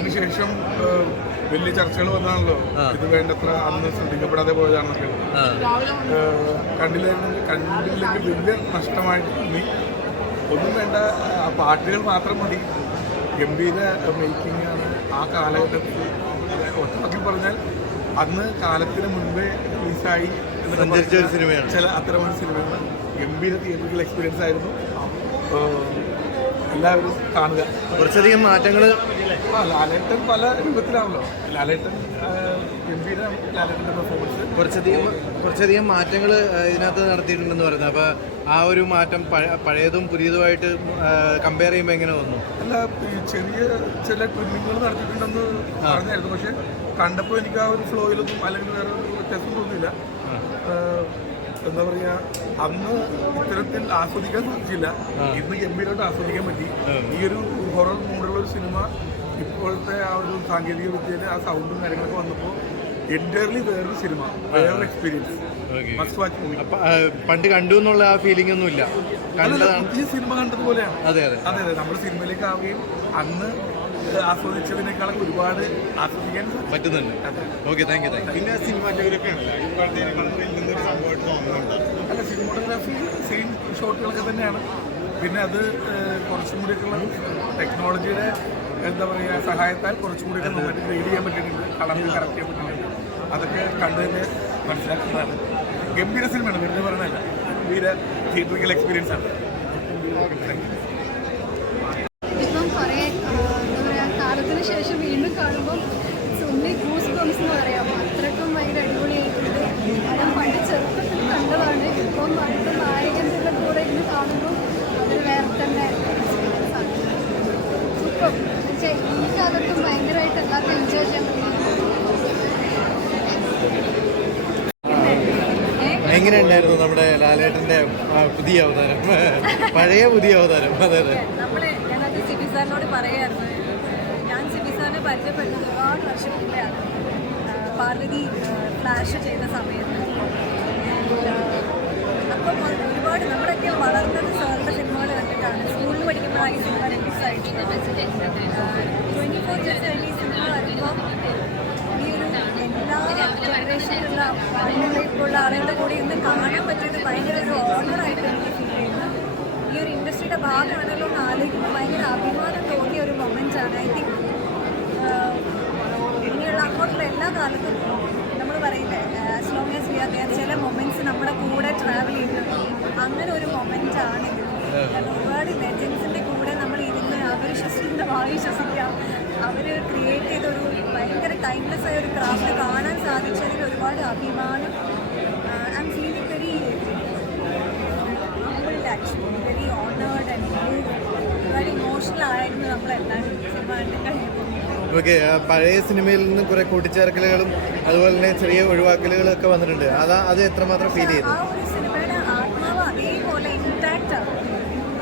അതിനുശേഷം വലിയ ചർച്ചകൾ വന്നാണല്ലോ ഇത് വേണ്ടത്ര അന്ന് ശ്രദ്ധിക്കപ്പെടാതെ പോയതാണെന്നൊക്കെ. കണ്ടില്ലെങ്കിൽ വലിയ നഷ്ടമായിട്ട് തോന്നി. ഒന്നും വേണ്ട, ആ പാട്ടുകൾ മാത്രം മതി. ഗംഭീര മേക്കിംഗ് ആണ് ആ കാലഘട്ടത്തിൽ. ഒറ്റവാക്കിൽ പറഞ്ഞാൽ അന്ന് കാലത്തിന് മുൻപേ റിലീസായി ചില അത്തരമൊരു സിനിമയാണ്. ഗംഭീര തിയേറ്ററിക്കൽ എക്സ്പീരിയൻസ് ആയിരുന്നു. എല്ലാവരും കാണുക. കുറച്ചധികം മാറ്റങ്ങൾ ലാലേട്ടൻ പല രൂപത്തിലാണല്ലോ. ലാലേട്ടൻ ഗംഭീര ലാലേട്ടൻ്റെ പെർഫോമൻസ്. കുറച്ചധികം മാറ്റങ്ങൾ ഇതിനകത്ത് നടത്തിയിട്ടുണ്ടെന്ന് പറയുന്നത്. അപ്പോൾ ആ ഒരു മാറ്റം പഴയതും പുതിയതുമായിട്ട് കമ്പയർ ചെയ്യുമ്പോൾ എങ്ങനെ വന്നു? അല്ല, ചെറിയ ചില ട്രിമ്മിങ്ങുകൾ നടത്തിയിട്ടുണ്ടെന്ന് പറഞ്ഞായിരുന്നു. പക്ഷെ കണ്ടപ്പോൾ എനിക്ക് ആ ഒരു ഫ്ലോയിലൊന്നും അല്ലെങ്കിൽ വേറെ ഒരു വ്യത്യാസം തോന്നിയില്ല. എന്താ പറയുക, അന്ന് ഇത്തരത്തിൽ ആസ്വദിക്കാൻ സാധിച്ചില്ല. ഇന്ന് ഗംഭീരമായിട്ട് ആസ്വദിക്കാൻ പറ്റി. ഈ ഒരു ഹൊറർ മൂടുള്ള ഒരു സിനിമ ഇപ്പോഴത്തെ ആ ഒരു സാങ്കേതിക വിദ്യയിൽ ആ സൗണ്ടും കാര്യങ്ങളൊക്കെ വന്നപ്പോൾ എൻറ്റയർലി വേറൊരു സിനിമ, വേറൊരു എക്സ്പീരിയൻസ്. പണ്ട് കണ്ടു എന്നുള്ള ആ ഫീലിംഗ് ഒന്നും ഇല്ല. ഈ സിനിമ കണ്ടതുപോലെയാണ്. അതെ അതെ അതെ അതെ നമ്മൾ സിനിമയിലേക്ക് ആവുകയും അന്ന് ആസ്വദിച്ചതിനേക്കാളും ഒരുപാട് ആസ്വദിക്കാൻ പറ്റുന്നുണ്ട്. Okay, thank U. പിന്നെ സിനിമാറ്റോഗ്രഫി അല്ല, സിനിമാറ്റോഗ്രാഫി സെയിം ഷോട്ടുകളൊക്കെ തന്നെയാണ്. പിന്നെ അത് കുറച്ചും കൂടിയൊക്കെയുള്ള ടെക്നോളജിയുടെ എന്താ പറയുക സഹായത്താൽ കുറച്ചും കൂടിയൊക്കെ നന്നായിട്ട് ഗ്രേഡ് ചെയ്യാൻ പറ്റിയിട്ടുണ്ട്. കളറിൽ കറക്റ്റ് ചെയ്യാൻ പറ്റിയിട്ടുണ്ട്. അതൊക്കെ കണ്ടു തന്നെ മനസ്സിലാക്കുന്നതാണ്. ഗംഭീര സിനിമയാണ്, വെറുതെ പറഞ്ഞതല്ല. ഗംഭീര തിയേറ്ററിക്കൽ എക്സ്പീരിയൻസ് ആണ്. ശേഷം വീണ്ടും കാണുമ്പോൾ സുന്നി ഗൂസ് ബംസ് എന്ന് പറയാം. അത്രയ്ക്കും ഭയങ്കര അടിപൊളിയായിട്ടുണ്ട്. ഞാൻ പണ്ട് ചെറുപ്പത്തിൽ കണ്ടതാണ്. ഇപ്പം അടുത്ത നായകൻ്റെ കൂടെ ഇന്ന് കാണുമ്പോൾ അതൊരു വേറെ തന്നെ എക്സ്പീരിയൻസ് ആണ്. ഇപ്പം ഈ കാലത്തും ഭയങ്കരമായിട്ട് എല്ലാവർക്കും എൻജോയ് ചെയ്യാൻ പറ്റും. എങ്ങനെ ഉണ്ടായിരുന്നു നമ്മുടെ ലാലേട്ടൻ്റെ പുതിയ അവതാരം, പഴയ പുതിയ അവതാരം? അതെ അതെ, ഞാനത് സിബി സാറിനോട് പറയായിരുന്നു. ഞാൻ സിബി സാറിനെ പരിചയപ്പെടുന്നത് ഒരുപാട് വർഷം മുമ്പെയാണ്, പാർവതി ഫ്ലാഷ് ചെയ്ത സമയത്ത്. അപ്പം ഒരുപാട് നമ്മളൊക്കെ വളർന്നത് സാറിൻ്റെ സിനിമകൾ കണ്ടിട്ടാണ്. സ്കൂളിൽ പഠിക്കുമ്പോൾ ഈ സിനിമ റിലീസായിട്ട് 24 ഈ സിനിമ വരുമ്പോൾ ഈ ഒരു എല്ലാ ജനറേഷനിലുള്ള ആളുകളിലുള്ള ആളുകളുടെ കൂടെ ഇന്ന് കാണാൻ പറ്റിയത് ഭയങ്കര ഒരു ഓണറായിട്ട് എനിക്ക് ഫീൽ ചെയ്യുന്നു. ഈ ഒരു ഇൻഡസ്ട്രിയുടെ ഭാഗമാണല്ലോ എന്ന് ആലോചിക്കുമ്പോൾ ഭയങ്കര അഭിമാനം തോന്നിയ ഒരു മൊമെൻറ്റാണ്. ഐ തിങ്ക് ഇനിയുള്ള അങ്ങോട്ടുള്ള എല്ലാ കാലത്തും നമ്മൾ പറയില്ലേ, as long as we are there, ചില മൊമെൻറ്റ്സ് നമ്മുടെ കൂടെ ട്രാവൽ ചെയ്യുന്നത്. അങ്ങനെ ഒരു മൊമെൻറ്റാണിത്. ഒരുപാട് ലെജൻസിൻ്റെ കൂടെ നമ്മൾ ഇരുന്ന് അവർ ശ്വസിക്കുന്ന വായു ശ്വസിക്കാം. അവർ ക്രിയേറ്റ് ചെയ്തൊരു ഭയങ്കര ടൈംലെസ് ആയ ഒരു ക്രാഫ്റ്റ് കാണാൻ സാധിച്ചതിൽ ഒരുപാട് അഭിമാനം. I M feeling very humbled actually, very honoured and ഒരുപാട് ഇമോഷണൽ ആയിരുന്നു നമ്മളെല്ലാവരും സിനിമ കണ്ടു കഴിയുമ്പോൾ. ഓക്കെ, പഴയ സിനിമയിൽ നിന്ന് കുറെ കൂട്ടിച്ചേർക്കലുകളും അതുപോലെ തന്നെ ചെറിയ ഒഴിവാക്കലുകളും ഒക്കെ വന്നിട്ടുണ്ട്. അത് എത്രമാത്രം ഫീൽ ചെയ്തു? ആ ഒരു സിനിമയുടെ ആത്മാവ് അതേപോലെ ഇൻടാക്റ്റ് ആണ്.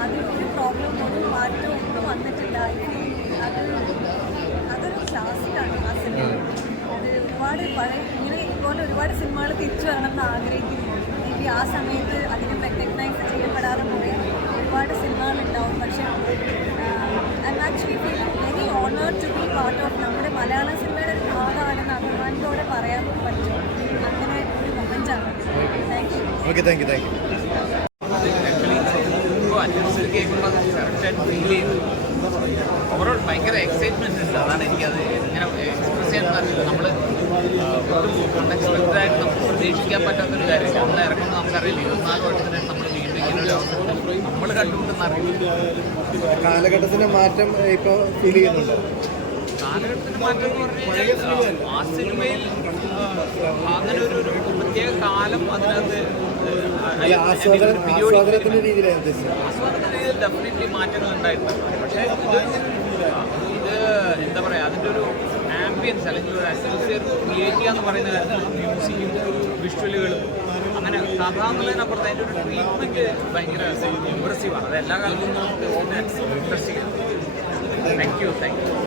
അതിലൊരു പ്രോബ്ലം ഒന്നും മാറ്റവും ഒന്നും വന്നിട്ടില്ല. അതൊരു ക്ലാസിക്കാണ് ആ സിനിമ. അത് ഒരുപാട് ഇതുപോലെ ഒരുപാട് സിനിമകൾ തിരിച്ചു വരണമെന്ന് ആഗ്രഹിക്കുന്നു. എനിക്ക് ആ സമയത്ത് അതിനെ റെക്കഗ്നൈസ് ചെയ്യപ്പെടാതെ പോയ ഒരുപാട് സിനിമകളുണ്ടാവും. പക്ഷേ I am actually feeling very honoured to be part of നമ്മുടെ മലയാള സിനിമയുടെ ഒരു ഭാഗമാണെന്ന് അഭിമാനത്തോടെ പറയാൻ പറ്റും. അങ്ങനെ ഒരു മൊമെൻ്റാണ്. Thank you. Okay, thank you. Overall ഭയങ്കര എക്സൈറ്റ്മെൻറ്റ് ഉണ്ട്. അതാണ് എനിക്കത് ഇങ്ങനെ എക്സ്പ്രസ് ചെയ്യാൻ പറ്റില്ല. നമ്മൾ അൺഎക്സ്പെക്റ്റഡായിട്ട് നമുക്ക് പ്രതീക്ഷിക്കാൻ പറ്റാത്തൊരു കാര്യം. നമ്മൾ ഇറങ്ങുമ്പോൾ നമുക്കറിയില്ല 24 വർഷത്തിന് നമ്മൾ വീണ്ടും ഇങ്ങനെ ഒരു അവസരം നമ്മൾ കണ്ടുകൊണ്ടെന്ന് അറിയില്ല. കാലഘട്ടത്തിൻ്റെ മാറ്റം ഇപ്പോൾ ഫീൽ ചെയ്യുന്നുണ്ട്. കാലഘട്ടത്തിന് മാറ്റം എന്ന് പറഞ്ഞാൽ ആ സിനിമയിൽ അങ്ങനെ ഒരു പ്രത്യേക കാലം അതിനകത്ത് ആസ്വാദനത്തിൻ്റെ രീതിയിൽ ഡെഫിനറ്റ്ലി മാറ്റങ്ങൾ ഉണ്ടായിട്ടുണ്ട്. പക്ഷേ ഇത് എന്താ പറയുക, അതിൻ്റെ ഒരു ആംബിയൻസ് അല്ലെങ്കിൽ ഒരു അറ്റ്മോസ്ഫിയർ ക്രിയേറ്റ് ചെയ്യുക എന്ന് പറയുന്ന കാര്യത്തിൽ മ്യൂസിക്കും വിഷ്വലുകളും അങ്ങനെ കഥ എന്നുള്ളതിനപ്പുറത്ത് അതിൻ്റെ ഒരു ട്രീറ്റ്മെൻറ്റ് ഭയങ്കര ഇമ്പ്രസീവാണ്. അത് എല്ലാ കാലത്തും നമുക്ക് ഇൻട്രസ്റ്റിംഗ്. Thank you.